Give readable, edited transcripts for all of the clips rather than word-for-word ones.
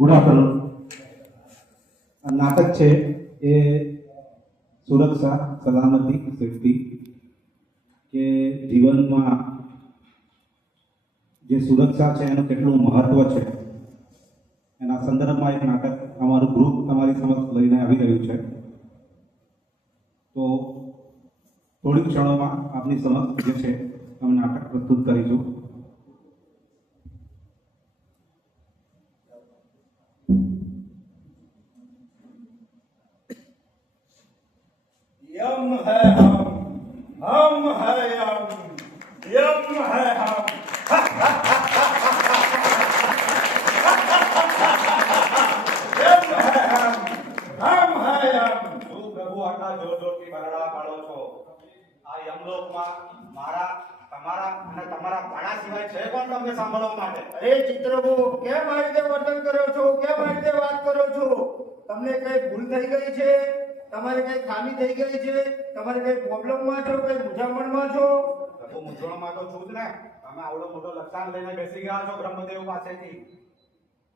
Good afternoon. નાટક છે એ સુરક્ષા, સલામતી, સેફટી, કે જીવનમાં જે સુરક્ષા છે એનું કેટલું મહત્વ છે એના સંદર્ભમાં એક નાટક અમારું ગ્રુપ તમારી સમક્ષ લઈને આવી રહ્યું છે. તો થોડીક ક્ષણોમાં આપની સમક્ષ જે છે અમે નાટક પ્રસ્તુત કરીશું. यम है हम है यम है हम यम है हम है શું પ્રભુ આટલા જોર જોરથી બરડા પાડો છો? આ યમલોકમાં મારા તમારા અને તમારા ભાણા સિવાય છે કોણ તમને સાંભળવા માટે? અરે ચિત્રગો, કેમ આ રીતે વર્તન કરો છો? કેમ આ રીતે વાત કરો છો? તમને કઈ ભૂલ થઈ ગઈ છે? તમારે કઈ ખામી થઈ ગઈ છે? તમારે કઈ પ્રોબ્લેમમાં છો? કઈ મૂંઝામણમાં છો? પ્રભુ મૂંઝવણમાં તો છું જ ને. તમે આવડો મોટો લક્ષાણ લઈને બેસી ગયા છો બ્રહ્મદેવ પાસેથી.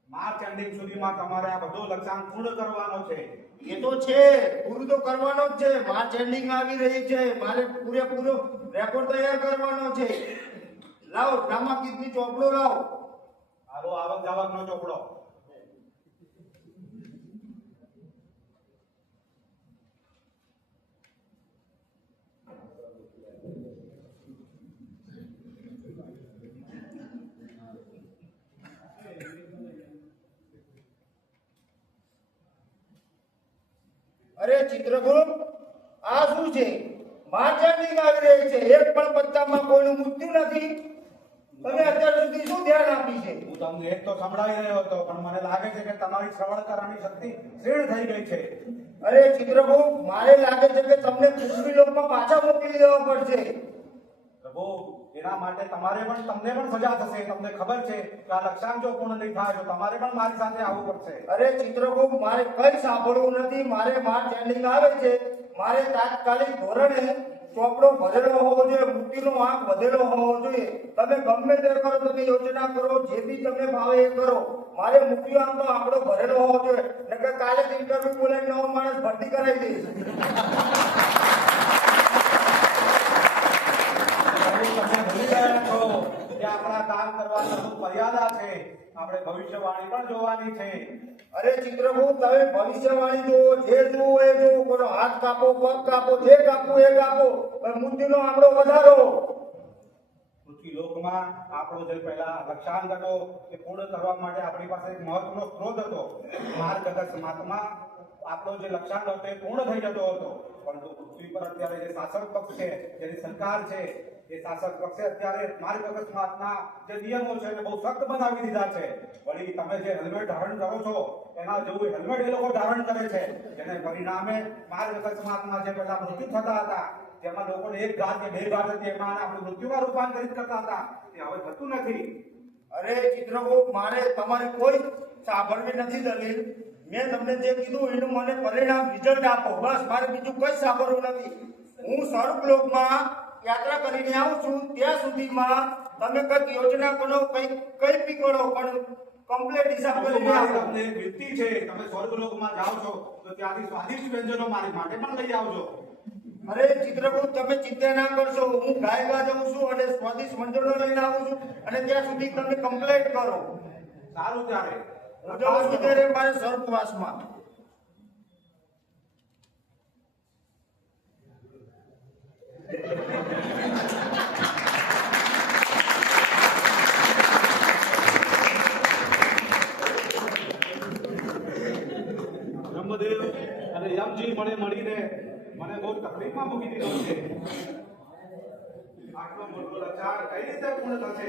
માર્ચ એન્ડિંગ સુધીમાં તમારે આ બધો લક્ષાણ પૂર્ણ કરવાનો છે. એ તો છે, પૂરું તો કરવાનો જ છે. માર્ચ એન્ડિંગ આવી રહી છે, મારે પૂરેપૂરો રેકોર્ડ તૈયાર કરવાનો છે. લાવો ડ્રામા ગીતની ચોપડો લાવો. આવો આવક જાવકનો ચોપડો. અરે ચિત્રગુપ્ત, આ શું છે? માર્ચ એન્ડિંગ આવી રહી છે, એક પણ પત્તામાં કોઈનું મૃત્યુ નથી. તમે અત્યાર સુધી શું ધ્યાન આપી છે? હું તમને એક તો સંભળાવી રહ્યો હતો, પણ મને લાગે છે કે તમારી શ્રવણ કરવાની શક્તિ ક્ષીણ થઈ ગઈ છે. અરે ચિત્રગુપ્ત, મારે લાગે છે કે તમને પૃથ્વી લોકમાં પાછા મોકલી દેવા પડશે. પ્રભુ, એના માટે તમને પણ સજા થશે. તમને ખબર છે કે આ લક્ષ્યાંક જો પૂર્ણ નહીં થાય તો તમારે પણ મારી સાથે આવવું પડશે. અરે ચિત્રગુપ્ત, મારે કઈ સાંભળવું નથી. મારે માર્ચ એન્ડિંગ આવે છે, મારે તાત્કાલિક ધોરણે ચોપડો ભરેલો હોવો જોઈએ, મૃત્યુનો આંક વધેલો હોવો જોઈએ. તમે ગમે તે કરો, તમે યોજના કરો, જે બી તમને ભાવે એ કરો. મારે મૃત્યુ આંકનો આંકડો ભરેલો હોવો જોઈએ. નકર કાલે જ ઇન્ટરવ્યુ બોલાવીને નવો માણસ ભરતી કરાવી દઈશ. તમે ભૂલી ગયા છો કે આપણા કામ કરવાની અમુક મર્યાદા છે. આપણે ભવિષ્યવાણી પણ જોવાની છે. અરે ચિત્રગુપ્ત, તમે ભવિષ્યવાણી જુઓ, જે જુઓ એ જુઓ. કોનો હાથ કાપો, પગ કાપો, જે કાપવું એ કાપો, પણ મૃત્યુનો આંકડો વધારો. પૃથ્વી લોકમાં આપણો જે પહેલા લક્ષ્યાંક હતો એ પૂર્ણ કરવા માટે આપણી પાસે એક મહત્વનો સ્ત્રોત હતો. માર્ગ અકસ્માતમાં આપણો જે લક્ષ્યાંક હતો એ પૂર્ણ થઈ જતો હતો. પરંતુ પૃથ્વી પર અત્યારે જે શાસક પક્ષ છે, જેની સરકાર છે, એ શાસક પક્ષે અત્યારે માર્ગ અકસ્માતના જે નિયમો છે એને બહુ સખ્ત બનાવી દીધા છે. વળી તમે જે હેલ્મેટ ધારણ કરો છો એના જેવું હેલ્મેટ એ લોકો ધારણ કરે છે, જેને પરિણામે માર્ગ અકસ્માતમાં જે પહેલા મૃત્યુ થતા હતા, જેમાં લોકોને એક ઘાત કે બે ઘાત હતી, એમાં આપણે મૃત્યુમાં રૂપાંતરિત કરતા હતા, એ હવે થતું નથી. અરે ચિત્રગુપ્ત, મારે તમારી કોઈ સાંભળવી નથી દલીલ. મેં તમને જે કીધું એનું મને પરિણામ, રિઝલ્ટ આપો, બસ. મારે બીજું કઈ સાંભળવું નથી. હું સ્વર્ગલોકમાં યાત્રા કરીને આવું છું, ત્યાં સુધીમાં તમે કઈક યોજના કરો, કઈ બી કરો, પણ કમ્પ્લીટ હિસાબ કરીને આપો. તમને એક વૃત્તિ છે, તમે સ્વર્ગલોકમાં જાઓ છો તો ત્યાંથી સ્વાદિષ્ટ વ્યંજનો મારી માટે પણ લઈ આવજો. અરે ચિત્રગુપ્ત, તમે ચિંતા ના કરશો. હું ગાયવા જાઉં છું અને સ્વાદિષ્ટ મંજૂરો લઈને આવું છું, અને ત્યાં સુધી તમે કમ્પ્લીટ કરો. સારું, ત્યારે હું જાઉં છું ત્યારે મારે સ્વર્ગવાસમાં. બ્રહ્મદેવ અને યમજી મળીને મને બહુ તકલીફમાં મૂકી દીધો છે. આટલો મોટો લક્ષ્યાંક કઈ રીતે પૂર્ણ થશે?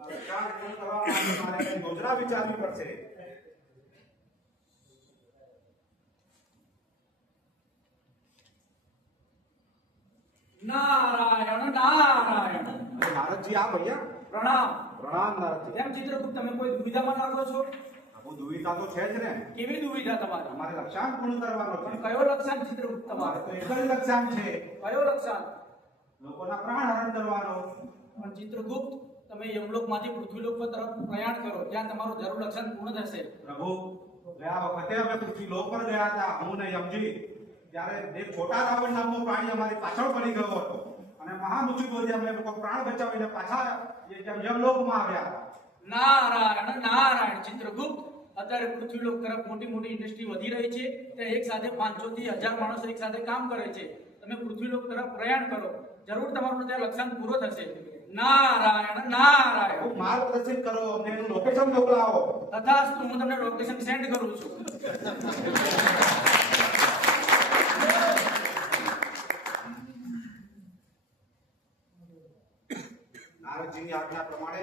આ લક્ષ્યાંક પૂર્ણ કરવા માટે મારે કઈ યોજના વિચારવી પડશે. નારાયણ નારાયણ. નારદજી, આ ભૈયા પ્રણામ. પ્રણામ નારદજી. એમ ચિત્રગુપ્ત, તમે કોઈ દુવિધામાં લાગો છો? બહુ દુવિધા તો છે જ ને. કેવી દુવિધા તમારે? અમારે લક્ષ્યાંક પૂર્ણ કરવાનો છે. પણ કયો લક્ષણ ચિત્રગુપ્ત અમારે તમારે? તો એક જ લક્ષ્યાંક છે, કયો લક્ષણ? લોકોના પ્રાણ હરણ કરવાનો. પણ ચિત્રગુપ્ત, તમે યમલોકમાંથી પૃથ્વીલોક તરફ પ્રયાણ કરો, ત્યાં તમારું જરૂર લક્ષણ પૂર્ણ થશે. પ્રભુ, ગયા વખતે અમે પૃથ્વી લોક પર ગયા હતા, હું ને યમજી, ત્યારે એક છોટા રાવણ નામનો પ્રાણી અમારી પાછળ પડી ગયો હતો અને મહા મુસીબતથી અમે લોકો પ્રાણ બચાવીને પાછા યમલોકમાં આવ્યા હતા. નારાયણ નારાયણ. ચિત્રગુપ્ત, અત્યારે પૃથ્વીલોક તરફ મોટી મોટી ઇન્ડસ્ટ્રી વધી રહી છે, ત્યાં એક સાથે 500 થી 1000 માણસો એક સાથે કામ કરે છે. તમે પૃથ્વીલોક તરફ પ્રયાણ કરો, જરૂર તમારું ત્યાં લક્ષણ પૂરો થશે. નારાયણ નારાયણ. ખૂબ માર્ગદર્શિત કરો, અમને એનું લોકેશન મોકલાવો. તથાસ્તુ, હું તમને લોકેશન સેન્ડ કરું છું. નારદજીની આજ્ઞા પ્રમાણે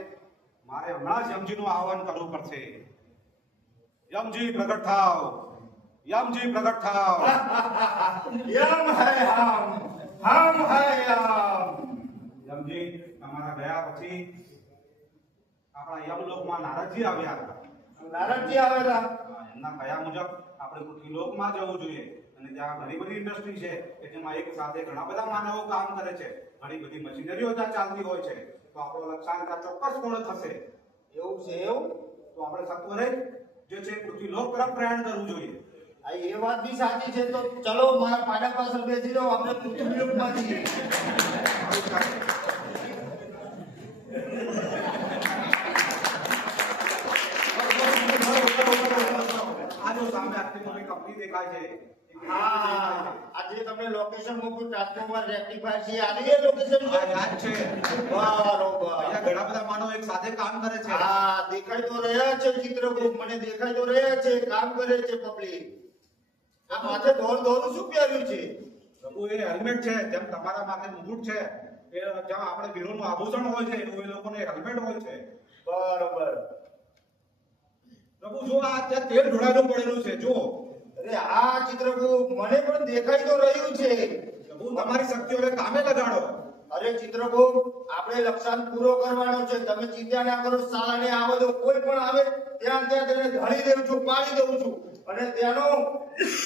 મારે હમણાં જ યમજીનું આહવાન કરવું પડશે. યમજી પ્રગટ થાવ, યમજી પ્રગટ થાવ. યમ હૈ હમ હૈ યમ. યમજી, તમારા ગયા પછી આપણા યમલોકમાં નારદજી આવ્યા હતા. નારદજી આવેલા. એમના કયા મુજબ આપણે પૃથ્વીલોકમાં જવું જોઈએ અને ત્યાં ઘણી બધી ઇન્ડસ્ટ્રી છે કે જેમાં એક સાથે ઘણા બધા માનવો કામ કરે છે, ઘણી બધી મશીનરીઓ ત્યાં ચાલતી હોય છે, તો આપણો લક્ષ્યાંક ત્યાં ચોક્કસ પૂર્ણ થશે. એવું છે એવું? તો આપણે સત્વરે જે છે પૃથ્વીલોક તરફ પ્રયાણ કરવું જોઈએ. આ એ વાત બી સાચી છે. તો ચલો મારા પાડા પાછળ બેસી જાઓ, આપણે પૃથ્વીલોકમાં છીએ. આ જો સામે આટલી મોટી કંપની દેખાય છે, હા, આજે તમને લોકેશન મોકલું, ટ્રાન્સફોર્મર રેક્ટિફાયર છે, આજે એ લોકેશન આ યાદ છે. બરોબર. અહીંયા ઘણા બધા માનવો એક સાથે કામ કરે છે. હા, દેખાઈ તો રહ્યા છે ચિત્રગુપ્ત, મને દેખાઈ તો રહ્યા છે, કામ કરે છે પબ્લિક. આ માથે દોરું શું પહેર્યું છે? પ્રભુ, એ હેલ્મેટ છે, જેમ તમારા માથે મુકુટ છે, એ જેમ આપણે વીરોનું આભૂષણ હોય છે એવું એ લોકોને હેલ્મેટ હોય છે. બરોબર. પ્રભુ, જો આ ત્યાં તેલ ઢોળાયેલું પડેલું છે, જો. અરે આ ચિત્રગુપ્ત, મને પણ દેખાઈ તો રહ્યું છે. પ્રભુ, તમારી શક્તિઓને કામે લગાડો. અરે ચિત્રગુપ્ત, આપણે લક્ષ્યાંક પૂરો કરવાનો છે, તમે ચિંતા ના કરો. સાલાને આવે તો કોઈ પણ આવે ત્યાં તેને ઢાળી દઉં છું, પાડી દઉં છું અને તેનો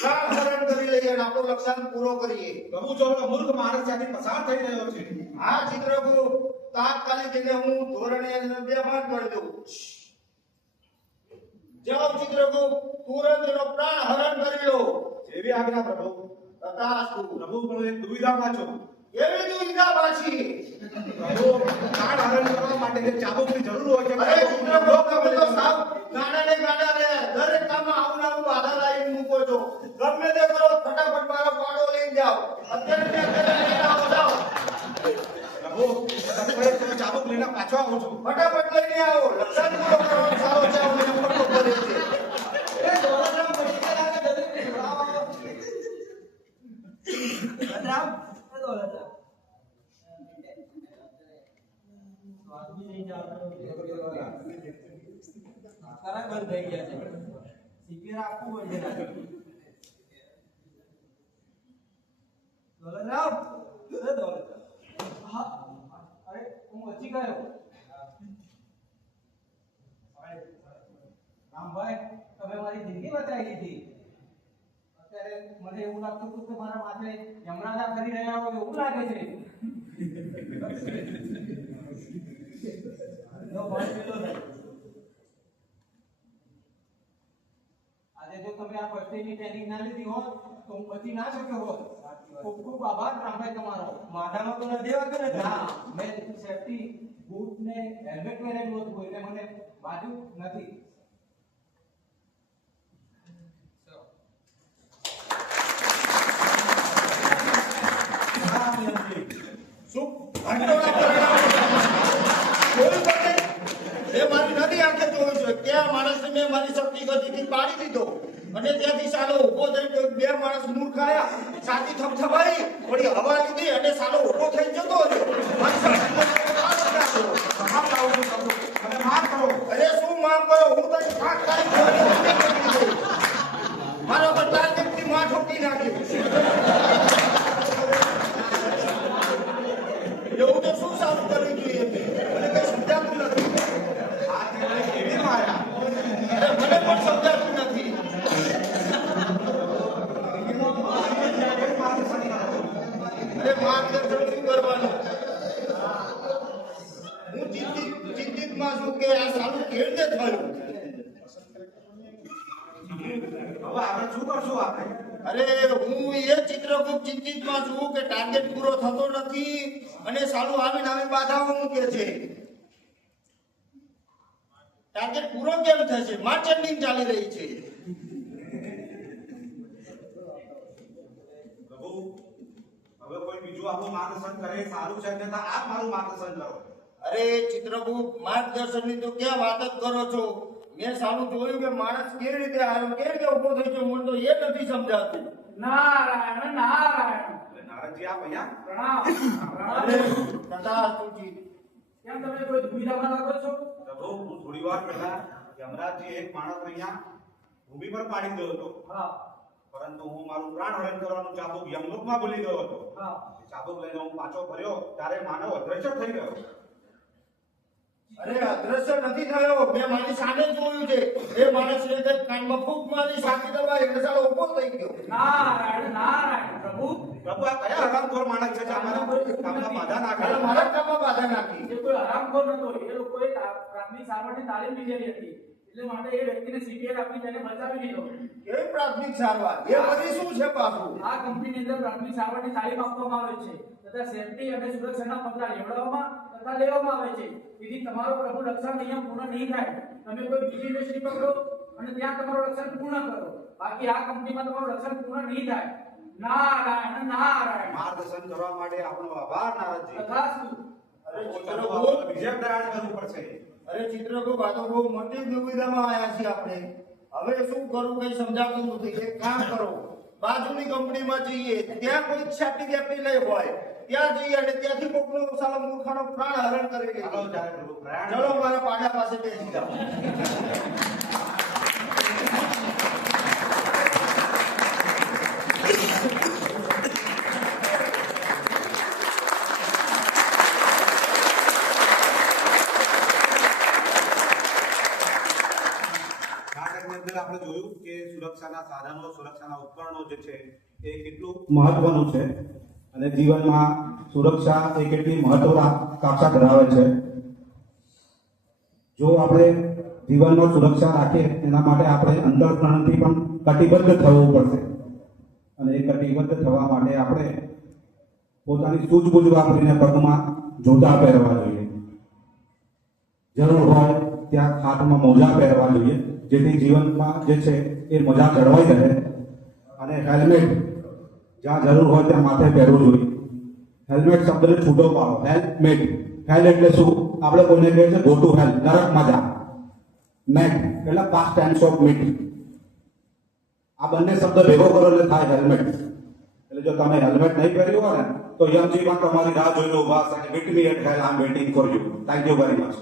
પ્રાણ હરણ કરી લઈએ અને આપણો લક્ષ્યાંક પૂરો કરીએ. પ્રભુ, જો આ મૂર્ખ માણસ ત્યાંથી પસાર થઈ રહ્યો છે. આ ચિત્રગુપ્ત, તાત્કાલિક એને હું ધોરણે બેભાન કરી દઉં. જાઓ ચિત્રગુપ્ત, તુરંત એનો પ્રાણ હરણ કરી લો. એવી આજ્ઞા પ્રભુ. તથાસ્તુ. પ્રભુ, પણ એક દુવિધામાં છું. એવી દુવિધા પાછી? પ્રભુ, પ્રાણ હરણ કરવા માટે જે ચાબુકની જરૂર હોય છે, અરે ચિત્રગુપ્ત, તમે તો સાવ ગાડા ને દરેક કામમાં આવું ને આવું બાધા લાવીને મૂકો છો. ગમે તે કરો, ફટાફટ મારો પાડો લઈને જાઓ. અત્યારે ને અત્યારે લઈને આવો, જાઓ. પ્રભુ, તમે ચાબુક લઈને પાછો આવું છું. ફટાફટ લઈને આવો. લક્ષણ પૂરો કરવાનો સારો છે, મને પટ્ટો કરે છે. બંધ થઈ ગયા છે. સીપીઆર આપવું પડશે. દોલતરામ, દોલતરામ. હા, અરે હું વચી ગયો. રામભાઈ, તમે મારી જિંદગી બચાવી લીધી. અત્યારે મને એવું લાગતું હતું કે મારા માથે યમરાજા કરી રહ્યા હોય એવું લાગે છે. આજે જો તમે આ ફર્સ્ટ એડની ટ્રેનિંગ ના લીધી હોત તો હું બચી ના શક્યો હોત. ખૂબ ખૂબ આભાર રામભાઈ તમારો. માથામાં તો નથી વાગ્યો ને? ના, મેં સેફટી બૂટ ને હેલ્મેટ પહેરેલું હતું એટલે મને વાગ્યું નથી. શું ઘંટોળા જોયું તમે? એ મારી નદી આંખે જોયું છે. ત્યાં માણસને મેં મારી શક્તિ ગતિથી પાડી દીધો અને ત્યાંથી સાલો ઉભો થઈ ગયો. બે માણસ મૂર્ખ આયા, છાતી થપથપાઈ, થોડી હવા લીધી અને સાલો ઉભો થઈ જતો રહ્યો. મારી શક્તિ માફ કરો પ્રભુ, મને માફ કરો. અરે શું માફ કરો? હું તો થાક ખાઈ મારા પર ટાર્ગેટની માં ઠોકી નાખ્યું. એવું તો શું સારું કરવું જોઈએ? મને કઈ સમજાતું નથી. આ કેવી માયા? અરે મને પણ સમજાતું નથી. અરે માર્ગદર્શન શું કરવાનું? આ સાલું કેવી રીતે થયું? હવે આપણે શું કરશું આપણે? અરે હું એ ચિત્રગુપ્ત ચિંતિતમાં છું કે ટાર્ગેટ પૂરો થતો નથી અને સાલું આવીને આવી બાધાઓ મૂકે છે. ટાર્ગેટ પૂરો કેમ થશે? માર્ચેન્ડિંગ ચાલી રહી છે. પ્રભુ, હવે કોઈ બીજું આપણું માર્ગદર્શન કરે એ સારું છે, અન્યથા આપ મારું માર્ગદર્શન કરો. અરે ચિત્રગુપ્ત, માર્ગદર્શનની તો ક્યાં વાત જ કરો છો? મેં સાલું જોયું કે માણસ કેવી રીતે આવ્યો, કેવી રીતે ઉભો થઈ ગયો, મને તો એ નથી સમજાતું. નારાયણ નારાયણ. એટલે નારદજી આપ અહીંયા પ્રણામ અરે પ્રણામ. તથાસ્તુજી. કેમ તમે કોઈ દુવિધામાં લાગો છો? પ્રભુ, હું થોડી વાર પહેલા યમરાજજી એક માણસ અહીંયા ભૂમિ પર પાડી ગયો હતો, હા પરંતુ હું મારું પ્રાણ હરણ કરવાનું ચાબુક યમલોકમાં ભૂલી ગયો હતો. હા. એ ચાબુક લઈને હું પાછો ફર્યો ત્યારે માનવ અદ્રશ્ય થઈ ગયો. અરે અદ્રશ્ય નથી થયો, મેં મારી સામે જોયું છે. એ માણસને તે કાનમાં ફૂંક મારી સાકી દવા એટલે સાલો ઉભો થઈ ગયો. નારાયણ નારાયણ. પ્રભુ પ્રભુ, આ કયા હરામખોર માણસ છે જે અમારા કામમાં બાધા નાખે? અને મારા કામમાં બાધા નાખી. એ કોઈ હરામખોર નતો. એ લોકોએ પ્રાથમિક સારવારની તાલીમ લીધેલી હતી, એટલે માટે એ વ્યક્તિને સીપીઆર આપી તેને બચાવી લીધો. કેવી પ્રાથમિક સારવાર? એ બધી શું છે પાછું? આ કંપનીની અંદર પ્રાથમિક સારવારની તાલીમ આપવામાં આવે છે તથા સેફટી અને સુરક્ષાના પગલાં લેવડાવવામાં તથા લેવામાં આવે છે. તેથી તમારો પ્રભુ રક્ષણ નિયમ પૂર્ણ નહીં થાય. તમે કોઈ બીજી ઇન્ડસ્ટ્રી પકડો અને ત્યાં તમારું રક્ષણ પૂર્ણ કરો, બાકી આ કંપનીમાં તમારું રક્ષણ પૂર્ણ નહીં થાય. નારાયણ નારાયણ. માર્ગદર્શન કરવા માટે આપણો આભાર નારદજી. તથાસ્તુ. અરે ચાલો, ચિત્રગુપ્ત, બીજે પ્રયાણ કરવું પડશે. અરે ચિત્રગુપ્ત, આ તો બહુ મોટી દુવિધામાં આવ્યા છીએ આપણે. હવે શું કરવું કઈ સમજાતું નથી. એક કામ કરો, બાજુની કંપનીમાં જઈએ, ત્યાં કોઈ છાપી બેપી લઈ હોય ત્યાં જઈએ અને ત્યાંથી કોકનો સાલો મૂર્ખાનો પ્રાણ હરણ કરી લઈએ. ચાલો ત્યારે પ્રભુ પ્રયાણ ચલો મારા પાડા પાસે બેસી જાઓ. નાટકની અંદર આપણે જોયું કે સુરક્ષાના સાધનો, સુરક્ષાના ઉપકરણો જે છે એ કેટલું મહત્વનું છે અને જીવનમાં સુરક્ષા એ કેટલી મહત્વકાંક્ષા ધરાવે છે. જો આપણે જીવનમાં સુરક્ષા રાખીએ એના માટે આપણે અંતઃકરણથી પણ કટિબદ્ધ થવું પડશે અને એ કટિબદ્ધ થવા માટે આપણે પોતાની સૂઝબૂઝ વાપરીને પગમાં જોતા પહેરવા જોઈએ. જરૂર હોય ત્યાં હાથમાં મોજા પહેરવા જોઈએ, જેથી જીવનમાં જે છે એ મોજા જળવાઈ રહે. અને હેલ્મેટ જ્યાં જરૂર હોય ત્યાં માથે પહેરવું જોઈએ. હેલ્મેટ શબ્દને છૂટો પાડો. હેલ્મેટ, હેલ એટલે શું? આપણે કોઈને કહે છે ગો ટુ હેલ, નરકમાં જા. મેટ એટલે પાસ્ટ ટેન્સ ઓફ મીટ. આ બંને શબ્દ ભેગો કરો એટલે થાય હેલ્મેટ. એટલે જો તમે હેલ્મેટ નહીં પહેર્યું હોય ને તો યમજી પણ તમારી રાહ જોઈને ઉભા હશે કે meet me at hell, I am waiting for you. Thank you very much.